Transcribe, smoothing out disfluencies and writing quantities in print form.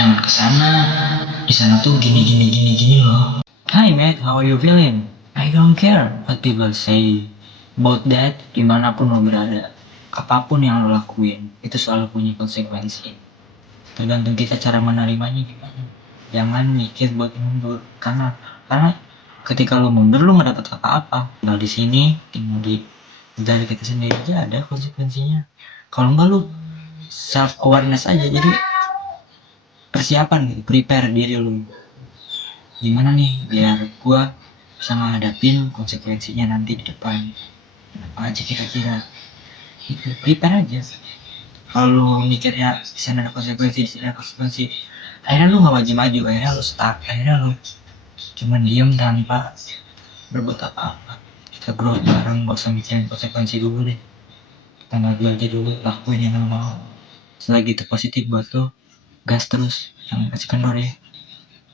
jangan kesana, di sana tuh gini gini gini gini loh. Hi mate, how are you feeling? I don't care what people say about that. Dimanapun lo berada, apapun yang lo lakuin itu selalu punya konsekuensi. Tergantung kita cara menerimanya gimana. Jangan mikir buat mundur, karena ketika lo mundur lo nggak dapat apa-apa. Tinggal di sini, tinggal dari kita sendiri aja ada konsekuensinya. Kalau enggak lo self awareness aja, jadi persiapan gitu, prepare diri lo. Gimana nih biar gua bisa ngadapin konsekuensinya nanti di depan, apa aja kira-kira. Itu prepare aja. Kalau mikirnya di sana ada konsekuensi, di sini ada konsekuensi, akhirnya lu nggak maju-maju, akhirnya lu stuck, akhirnya lu cuman diem tanpa berbuat apa-apa. Kita growth bareng, gak usah mikirin konsekuensi dulu deh. Kita maju aja dulu, lakuin yang lu mau. Selagi itu positif buat lu, gas terus, jangan kasih kendor ya.